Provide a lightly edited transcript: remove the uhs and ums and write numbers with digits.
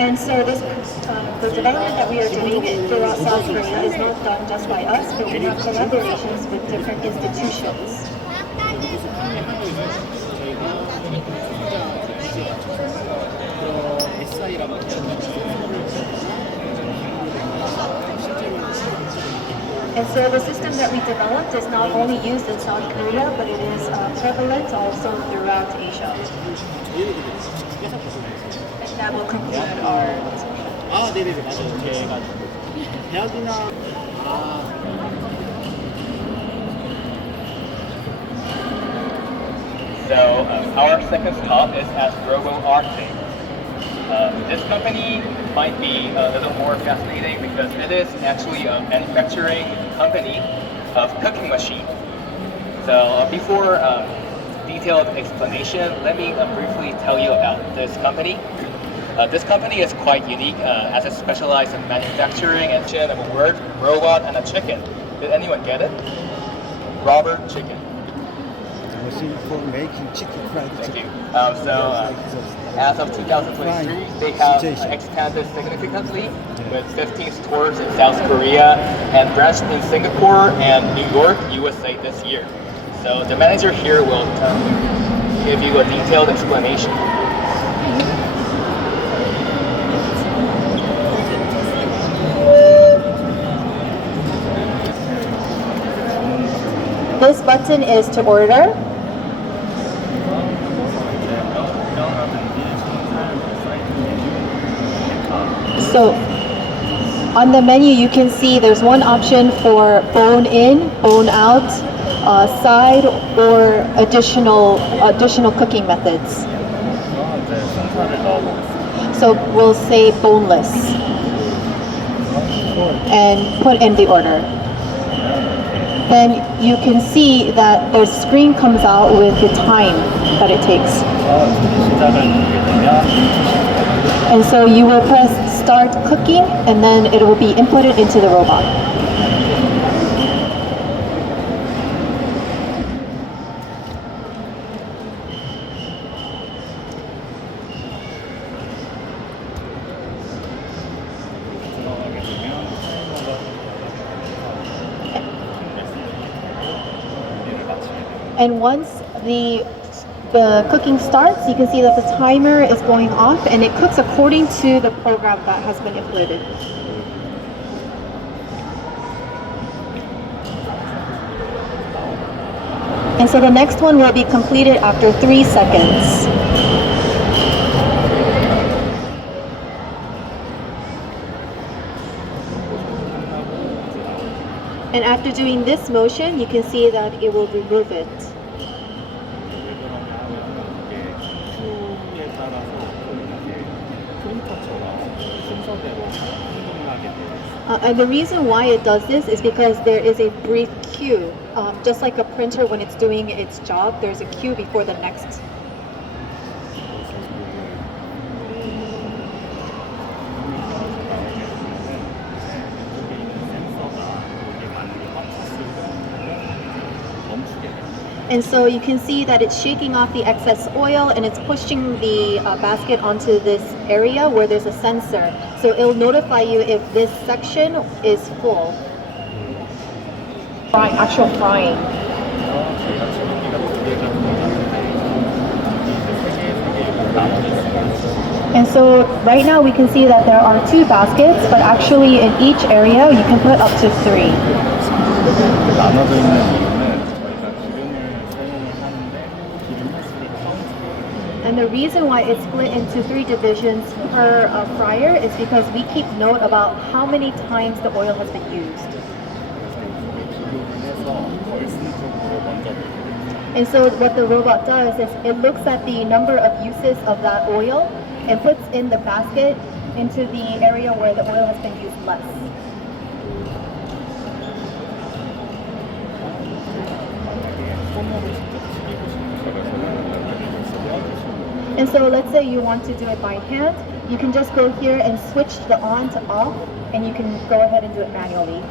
And so the development that we are doing throughout South Korea is not done just by us, but we have collaborations with different institutions. And so the system that we developed is not only used in South Korea, but it is prevalent also throughout Asia. And that will conclude our discussion. 네네네, 맞아요. 제가 대학이나 So our second stop is at RoboArctic. This company might be a little more fascinating because it is actually a manufacturing company of cooking machines. So before detailed explanation, let me briefly tell you about this company. This company is quite unique as it specializes in manufacturing and of a word, robot, and a chicken. Did anyone get it? Robert Chicken. Machine for making chicken fried Thank you. chicken. As of 2023, they have expanded significantly with 15 stores in South Korea and branched in Singapore and New York, USA this year. So the manager here will give you a detailed explanation. This button is to order. So on the menu you can see there's one option for bone in, bone out, side, or additional cooking methods. So we'll say boneless and put in the order. Then you can see that the screen comes out with the time that it takes. And so you will press start cooking and then it will be inputted into the robot. And once the cooking starts, you can see that the timer is going off and it cooks according to the program that has been implemented. And so the next one will be completed after 3 seconds. And after doing this motion, you can see that it will remove it. And the reason why it does this is because there is a brief queue. Just like a printer when it's doing its job, there's a queue before the next. And so you can see that it's shaking off the excess oil and it's pushing the basket onto this area where there's a sensor. So it'll notify you if this section is full. Actual frying. And so right now we can see that there are 2 baskets, but actually in each area you can put up to 3. And the reason why it's split into 3 divisions per fryer is because we keep note about how many times the oil has been used. And so what the robot does is it looks at the number of uses of that oil and puts in the basket into the area where the oil has been used less. And so let's say you want to do it by hand, you can just go here and switch the on to off, and you can go ahead and do it manually.